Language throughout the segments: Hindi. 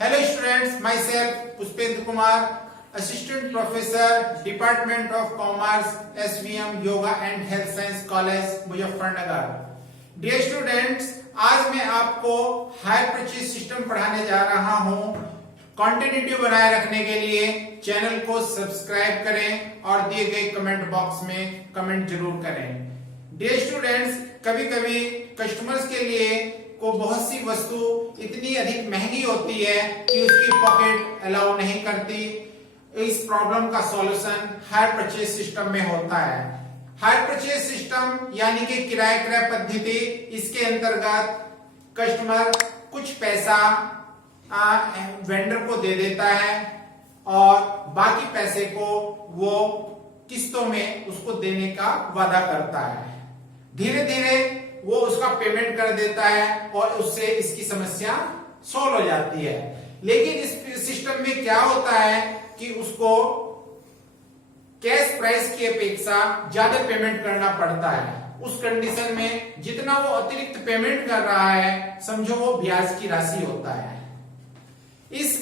Hello students, myself Pushpendra Kumar, Assistant Professor, Department of Commerce, SVM Yoga and Health Science College, Muzaffarnagar. Dear students, आज मैं आपको हायर परचेज सिस्टम पढ़ाने जा रहा हूँ। कॉन्टिन्यूटी बनाए रखने के लिए चैनल को सब्सक्राइब करें और दिए गए कमेंट बॉक्स में कमेंट जरूर करें। डियर स्टूडेंट्स, कभी कभी कस्टमर्स के लिए को बहुत सी वस्तु इतनी अधिक महंगी होती है कि उसकी पॉकेट अलाउ नहीं करती। इस प्रॉब्लम का सॉल्यूशन हायर परचेज सिस्टम में होता है। हायर परचेज सिस्टम यानी कि किराए क्रय पद्धति, इसके अंतर्गत कस्टमर कुछ पैसा वेंडर को दे देता है और बाकी पैसे को वो किस्तों में उसको देने का वादा करता है। धीरे धीरे वो उसका पेमेंट कर देता है और उससे इसकी समस्या सॉल्व हो जाती है। लेकिन इस सिस्टम में क्या होता है कि उसको कैश प्राइस की अपेक्षा ज्यादा पेमेंट करना पड़ता है। उस कंडीशन में जितना वो अतिरिक्त पेमेंट कर रहा है, समझो वो ब्याज की राशि होता है। इस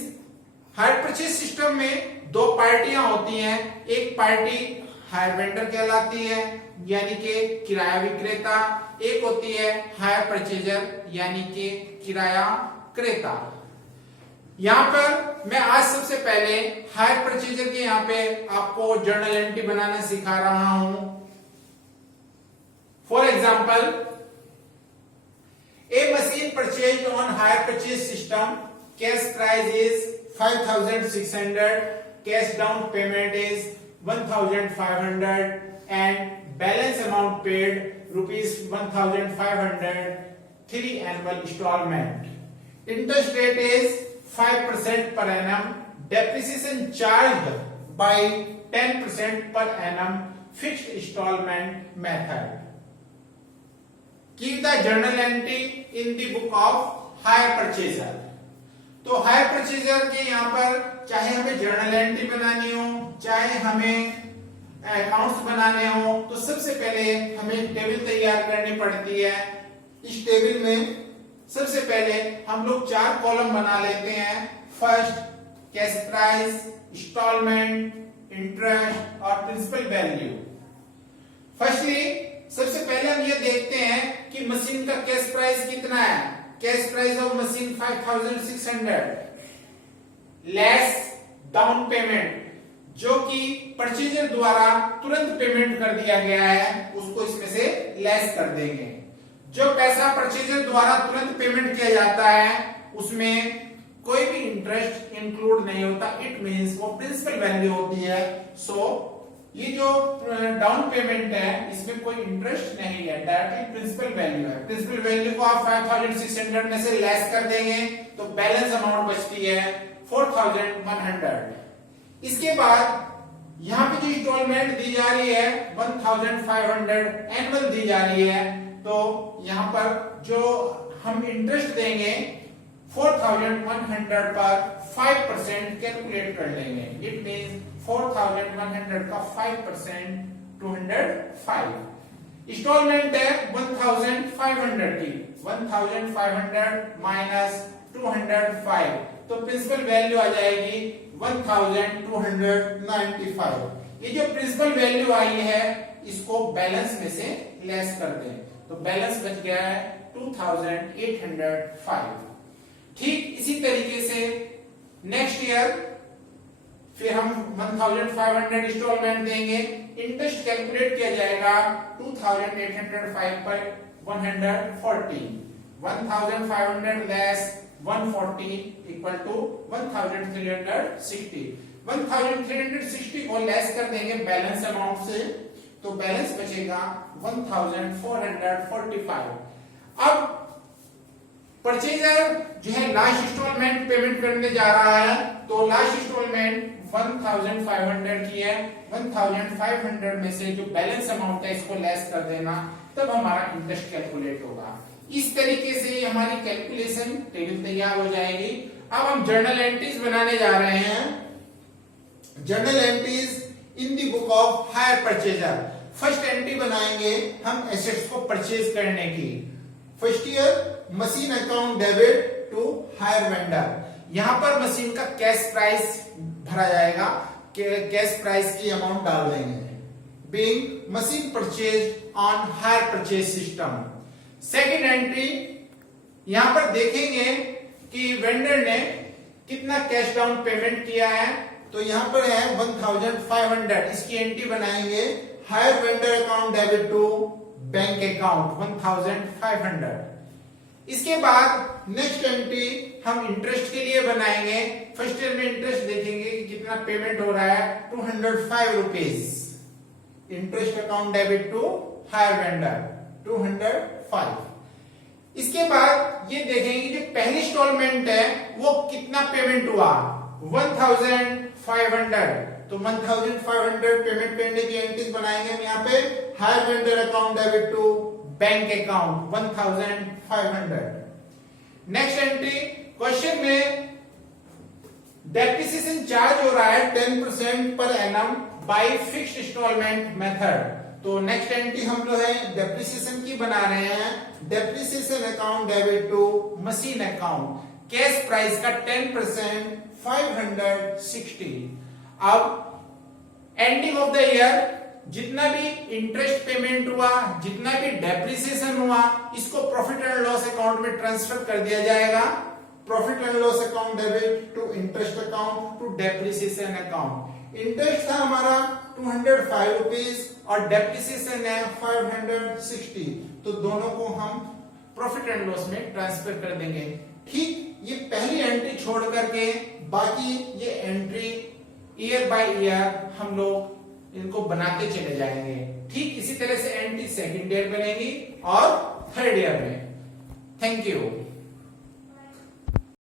हायर परचेज सिस्टम में दो पार्टियां होती हैं। एक पार्टी हायर वेंडर कहलाती है यानी कि किराया विक्रेता, एक होती है हायर परचेजर यानी कि किराया क्रेता। यहां पर मैं आज सबसे पहले हायर परचेजर के यहाँ पे आपको जर्नल एंट्री बनाना सिखा रहा हूं। For example, A machine purchase on hire purchase system, cash price is 5,600, cash down payment is 1,500 and balance amount paid ₹1,500, 3 annual installment. Interest rate is 5% per annum. Depreciation charged by 10% per annum. Fixed installment method. Keep the journal entry in the book of hire purchaser. तो हायर परचेजर के यहाँ पर चाहे हमें जर्नल एंट्री बनानी हो, चाहे हमें अकाउंट्स बनाने हो, तो सबसे पहले हमें टेबल तैयार करनी पड़ती है। इस टेबल में सबसे पहले हम लोग 4 कॉलम बना लेते हैं। First cash price, installment, interest और प्रिंसिपल वैल्यू। फर्स्टली सबसे पहले हम ये देखते हैं कि मशीन का कैश प्राइस कितना है। Cash price of machine 5,600 less down payment, जो कि परचेजर द्वारा तुरंत पेमेंट कर दिया गया है, उसको इसमें से लेस कर देंगे। जो पैसा परचेजर द्वारा तुरंत पेमेंट किया जाता है उसमें कोई भी इंटरेस्ट इंक्लूड नहीं होता। इट मींस वो प्रिंसिपल वैल्यू होती है। सो ये जो डाउन पेमेंट है इसमें कोई इंटरेस्ट नहीं है, डायरेक्टली प्रिंसिपल वैल्यू है। प्रिंसिपल वैल्यू को आप 5,600 में से लेस कर देंगे तो बैलेंस अमाउंट बचती है 4,100। इसके बाद यहाँ पे जो इंस्टॉलमेंट दी जा रही है 1,500 एनुअल दी जा रही है, तो यहाँ पर जो हम इंटरेस्ट देंगे 4,100 पर 5% कैलकुलेट कर लेंगे। इट मींस 4,100 का 5% 205। इंस्टॉलमेंट है 1,500 की, 1,500 माइनस 205, तो प्रिंसिपल वैल्यू आ जाएगी 1,295। ये जो प्रिंसिपल वैल्यू आई है इसको बैलेंस में से लेस कर दें तो बैलेंस बच गया है 2,805। ठीक इसी तरीके से नेक्स्ट ईयर फिर हम 1,500 इंस्टॉलमेंट देंगे। इंटरेस्ट कैलकुलेट किया जाएगा 2,805 पर 140, 1,500 लेस 140 इक्वल टू 1,360। 1,360 को लेस कर देंगे बैलेंस अमाउंट से, तो बैलेंस बचेगा 1,445। अब परचेजर जो है लास्ट इंस्टॉलमेंट पेमेंट करने जा रहा है, तो लास्ट इंस्टॉलमेंट 1,500 की है। 1,500 में से जो बैलेंस अमाउंट है इसको लेस कर देना, तब हमारा इंटरेस्ट कैलकुलेट होगा। इस तरीके से हमारी कैलकुलेशन टेबल तैयार हो जाएगी। अब हम जर्नल एंट्रीज बनाने जा रहे हैं। Journal entries in the book of hire purchaser. First entry बनाएंगे हम एसेट्स को परचेज करने की। First year machine account debit to hire vendor. यहां पर मशीन का कैश प्राइस भरा जाएगा, कैश प्राइस की अमाउंट डाल देंगे। Being machine purchase on hire purchase system. Second entry, यहां पर देखेंगे कि वेंडर ने कितना कैश डाउन पेमेंट किया है, तो यहां पर है 1500। इसकी एंट्री बनाएंगे, hire vendor account debit to bank account 1500। इसके बाद नेक्स्ट एंट्री हम इंटरेस्ट के लिए बनाएंगे। फर्स्ट ईयर में इंटरेस्ट देखेंगे कि कितना पेमेंट हो रहा है, 205 rupees. Interest account debit to hire vendor 205। इसके बाद ये देखेंगे जो पहली इंस्टॉलमेंट है वो कितना पेमेंट हुआ, 1500। तो 1500 पेमेंट करने की एंट्रीज बनाएंगे हम यहाँ पे, hire vendor account debit to bank account 1500। Next entry, question में डेप्रिसिएशन चार्ज हो रहा है 10% per annum by fixed installment method. तो नेक्स्ट एंट्री हम जो है डेप्रिसिएशन की बना रहे हैं, depreciation account debit to machine account, cash price का 10% 560। अब एंडिंग ऑफ द ईयर जितना भी इंटरेस्ट पेमेंट हुआ, जितना भी डेप्रिसिएशन हुआ, इसको प्रॉफिट एंड लॉस अकाउंट में ट्रांसफर कर दिया जाएगा। Profit and loss account debit to interest account to depreciation account. Interest था हमारा 205 रुपीज और डेप्रिसिएशन है 560, तो दोनों को हम प्रॉफिट एंड लॉस में ट्रांसफर कर देंगे। ठीक, ये पहली एंट्री छोड़ करके बाकी ये एंट्री ईयर बाय ईयर हम लोग इनको बनाते चले जाएंगे। ठीक इसी तरह से एंट्री सेकंड ईयर बनेगी और थर्ड ईयर में। Thank you.